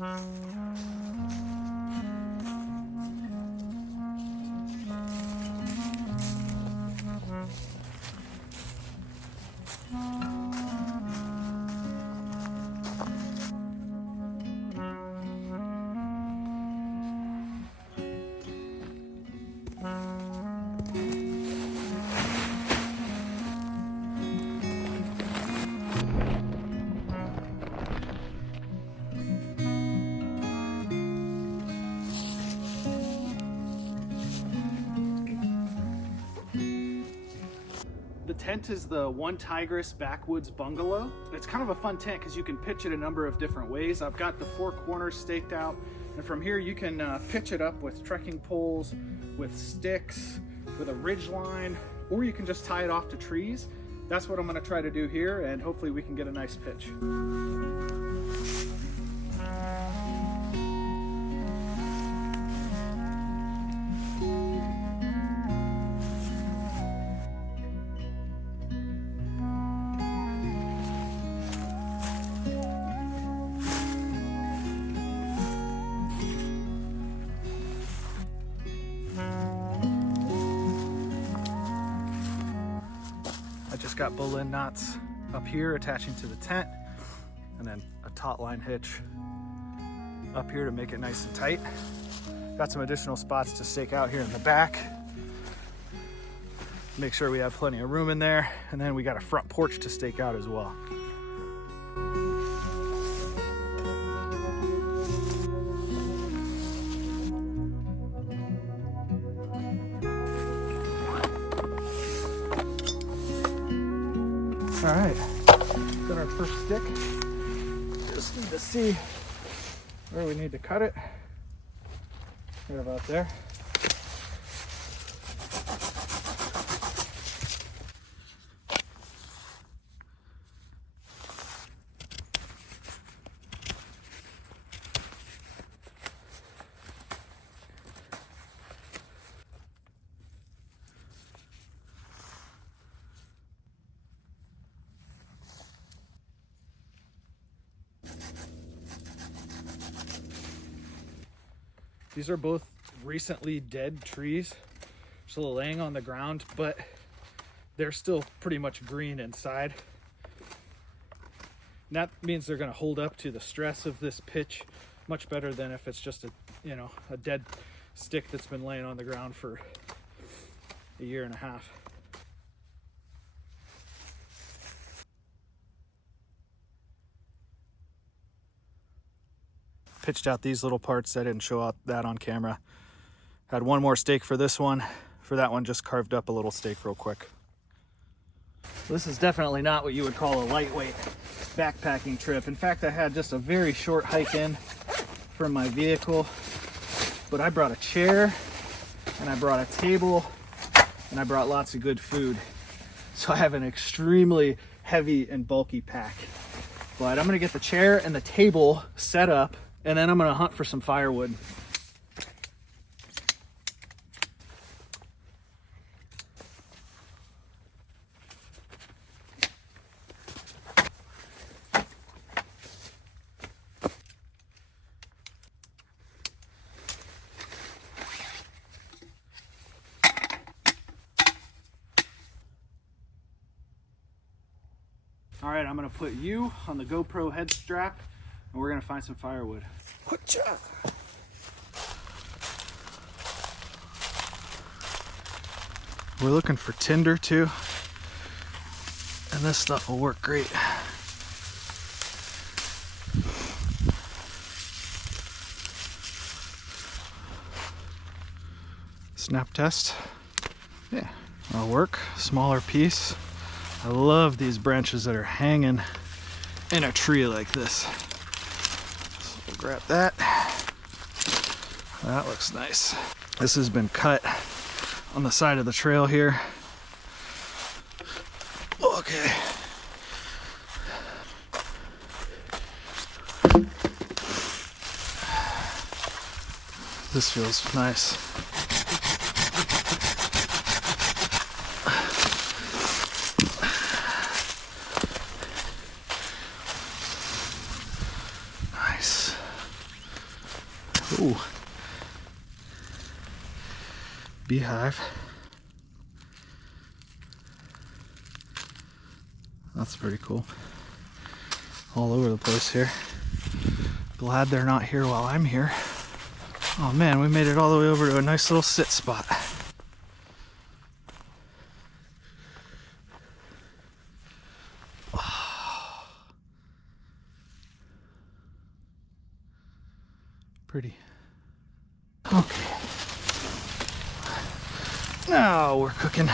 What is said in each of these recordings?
The tent is the OneTigris Backwoods Bungalow. It's kind of a fun tent because you can pitch it a number of different ways. I've got the 4 corners staked out, and from here you can pitch it up with trekking poles, with sticks, with a ridge line, or you can just tie it off to trees. That's what I'm going to try to do here, and hopefully we can get a nice pitch. Just got bowline knots up here attaching to the tent, and then a taut line hitch up here to make it nice and tight. Got some additional spots to stake out here in the back. Make sure we have plenty of room in there, and then we got a front porch to stake out as well. All right, got our first stick. Just need to see where we need to cut it. Right about there. These are both recently dead trees, still laying on the ground, but they're still pretty much green inside. And that means they're going to hold up to the stress of this pitch much better than if it's just a dead stick that's been laying on the ground for a year and a half. Pitched out these little parts. I didn't show out that on camera. Had one more stake for this one. For that one, just carved up a little stake real quick. This is definitely not what you would call a lightweight backpacking trip. In fact, I had just a very short hike in from my vehicle, but I brought a chair and I brought a table and I brought lots of good food. So I have an extremely heavy and bulky pack. But I'm gonna get the chair and the table set up, and then I'm gonna hunt for some firewood. All right, I'm gonna put you on the GoPro head strap, and we're gonna find some firewood. We're looking for tinder too, and this stuff will work great. Snap test. Yeah, that'll work. Smaller piece. I love these branches that are hanging in a tree like this. So we'll grab that. That looks nice. This has been cut on the side of the trail here. Okay. This feels nice. Ooh. Beehive. That's pretty cool. All over the place here. Glad they're not here while I'm here. Oh man, we made it all the way over to a nice little sit spot. Oh. Pretty. Okay. Now we're cooking.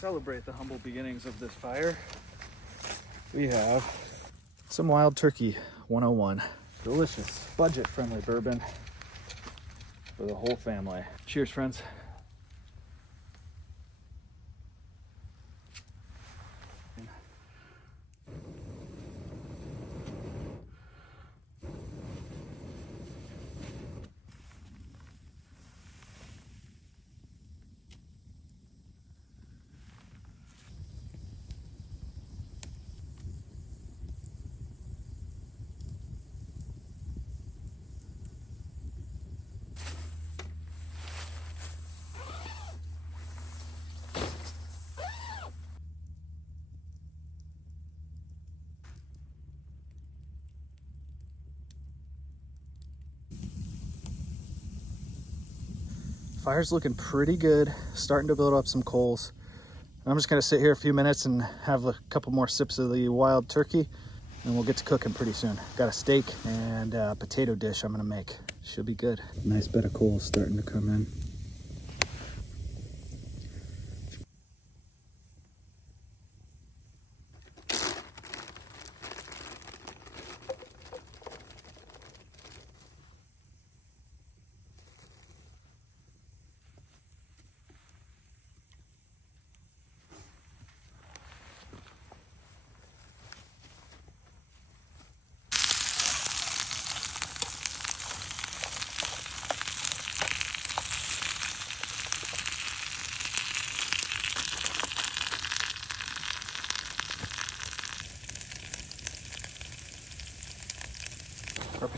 Celebrate the humble beginnings of this fire, we have some Wild Turkey 101. Delicious, budget-friendly bourbon for the whole family. Cheers, friends. Fire's looking pretty good, starting to build up some coals. I'm just gonna sit here a few minutes and have a couple more sips of the Wild Turkey, and we'll get to cooking pretty soon. Got a steak and a potato dish I'm gonna make. Should be good. Nice bed of coals starting to come in.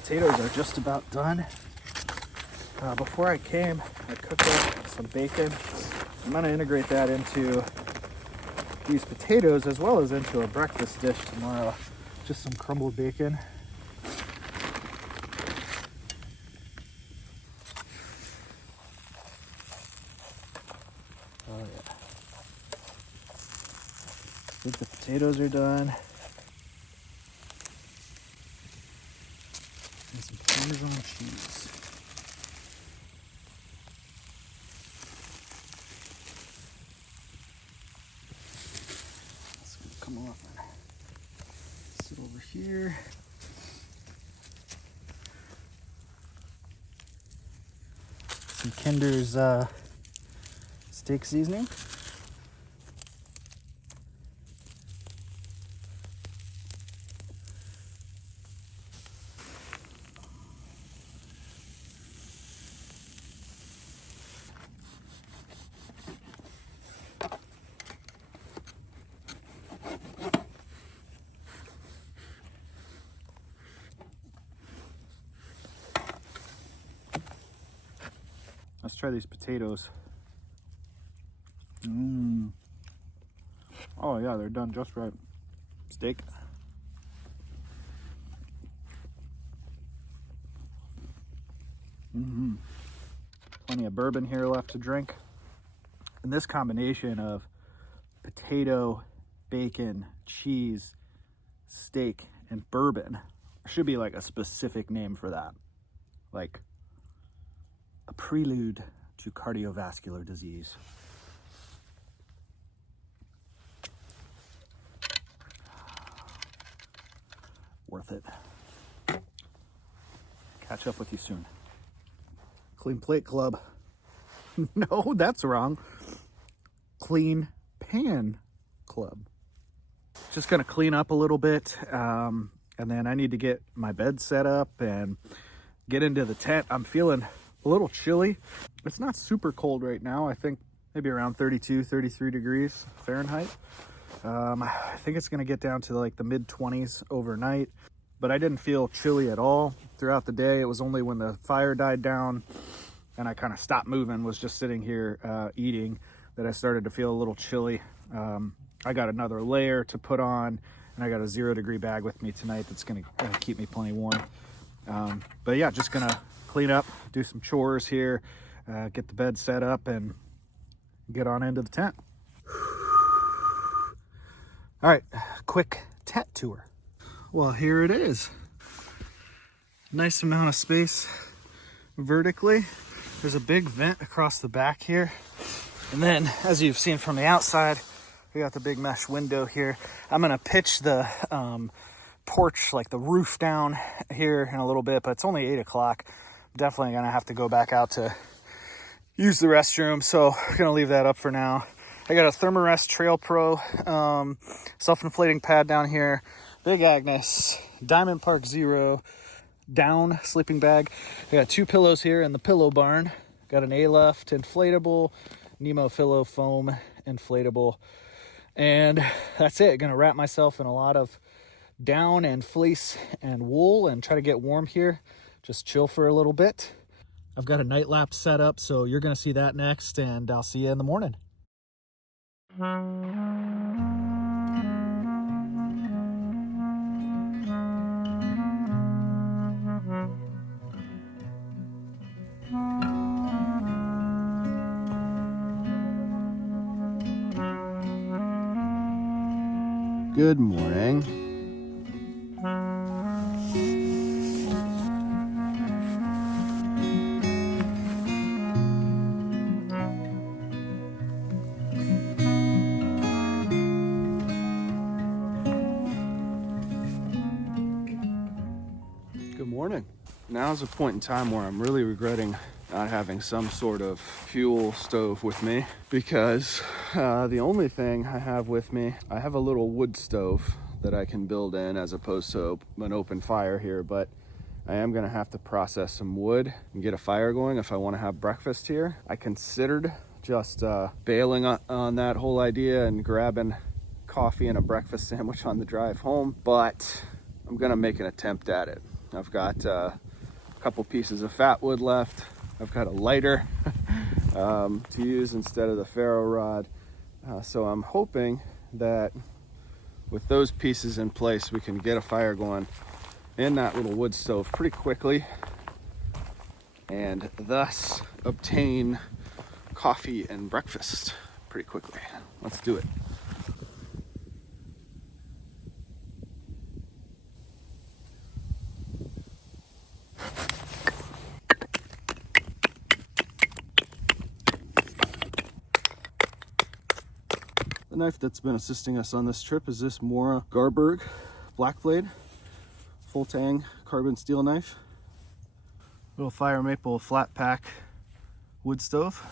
potatoes are just about done. Before I came, I cooked up some bacon. I'm gonna integrate that into these potatoes as well as into a breakfast dish tomorrow. Just some crumbled bacon. Oh yeah. I think the potatoes are done. And some Parmesan cheese. That's gonna come off and sit over here. Some Kinder's steak seasoning. Let's try these potatoes. Oh yeah, they're done just right. Steak. Plenty of bourbon here left to drink. And this combination of potato, bacon, cheese, steak, and bourbon should be like a specific name for that. Like a prelude to cardiovascular disease. Worth it. Catch up with you soon. Clean Plate Club. No, that's wrong. Clean Pan Club. Just gonna clean up a little bit, and then I need to get my bed set up and get into the tent. I'm feeling a little chilly. It's not super cold right now. I think maybe around 32, 33 degrees Fahrenheit. I think it's gonna get down to like the mid-20s overnight, but I didn't feel chilly at all throughout the day. It was only when the fire died down and I kind of stopped moving, was just sitting here eating, that I started to feel a little chilly. I got another layer to put on, and I got a 0-degree bag with me tonight that's gonna keep me plenty warm. But yeah, just gonna clean up, do some chores here, get the bed set up, and get on into the tent. All right, quick tent tour. Well, here it is. Nice amount of space vertically. There's a big vent across the back here. And then, as you've seen from the outside, we got the big mesh window here. I'm gonna pitch the porch, like the roof down here in a little bit, but it's only 8 o'clock. Definitely gonna have to go back out to use the restroom, so I'm gonna leave that up for now. I got a Thermarest Trail Pro self-inflating pad down here, Big Agnes, Diamond Park Zero, down sleeping bag. I got 2 pillows here in the pillow barn. Got an A-Left inflatable, Nemo Pillow foam inflatable, and that's it. Gonna wrap myself in a lot of down and fleece and wool and try to get warm here. Just chill for a little bit. I've got a night lapse set up, so you're gonna see that next, and I'll see you in the morning. Good morning. Good morning. Now's a point in time where I'm really regretting not having some sort of fuel stove with me, because the only thing I have with me, I have a little wood stove that I can build in as opposed to an open fire here, but I am gonna have to process some wood and get a fire going if I wanna have breakfast here. I considered just bailing on that whole idea and grabbing coffee and a breakfast sandwich on the drive home, but I'm gonna make an attempt at it. I've got a couple pieces of fat wood left. I've got a lighter to use instead of the ferro rod. So I'm hoping that with those pieces in place, we can get a fire going in that little wood stove pretty quickly and thus obtain coffee and breakfast pretty quickly. Let's do it. The knife that's been assisting us on this trip is this Mora Garberg black blade, full tang carbon steel knife. Little FireMaple flat pack wood stove.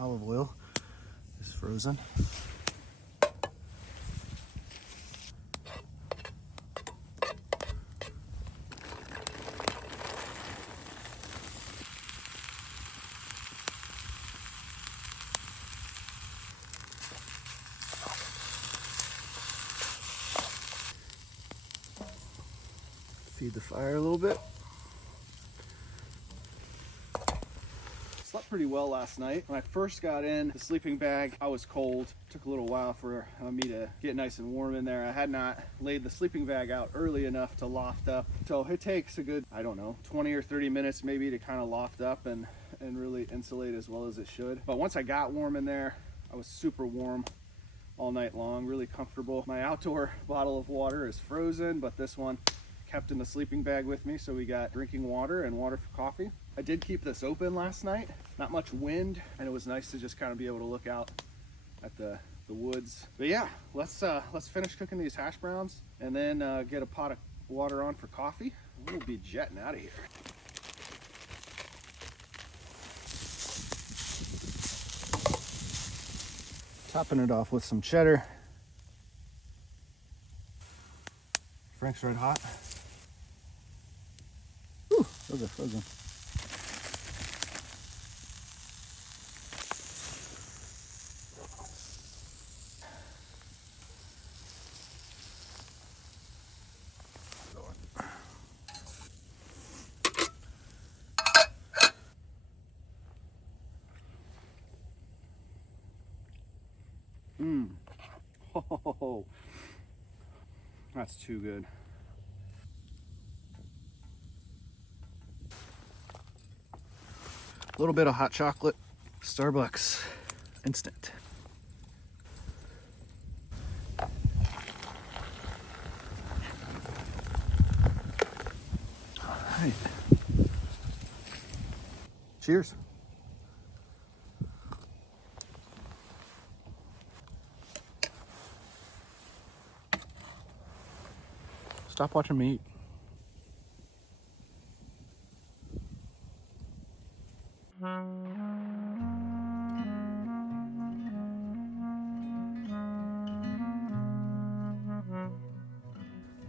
Olive oil is frozen. Feed the fire a little bit. Slept pretty well last night. When I first got in the sleeping bag, I was cold. Took a little while for me to get nice and warm in there. I had not laid the sleeping bag out early enough to loft up. So it takes a good, I don't know, 20 or 30 minutes maybe to kind of loft up and really insulate as well as it should. But once I got warm in there, I was super warm all night long, really comfortable. My outdoor bottle of water is frozen, but this one kept in the sleeping bag with me, so we got drinking water and water for coffee. I did keep this open last night, not much wind, and it was nice to just kind of be able to look out at the woods. But yeah, let's finish cooking these hash browns and then get a pot of water on for coffee. We'll be jetting out of here. Topping it off with some cheddar. Frank's Red Hot. Whew, those are frozen. Oh, that's too good. A little bit of hot chocolate, Starbucks instant. All right. Cheers. Stop watching me eat.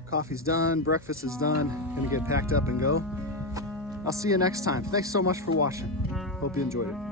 Coffee's done, breakfast is done. Gonna get packed up and go. I'll see you next time. Thanks so much for watching. Hope you enjoyed it.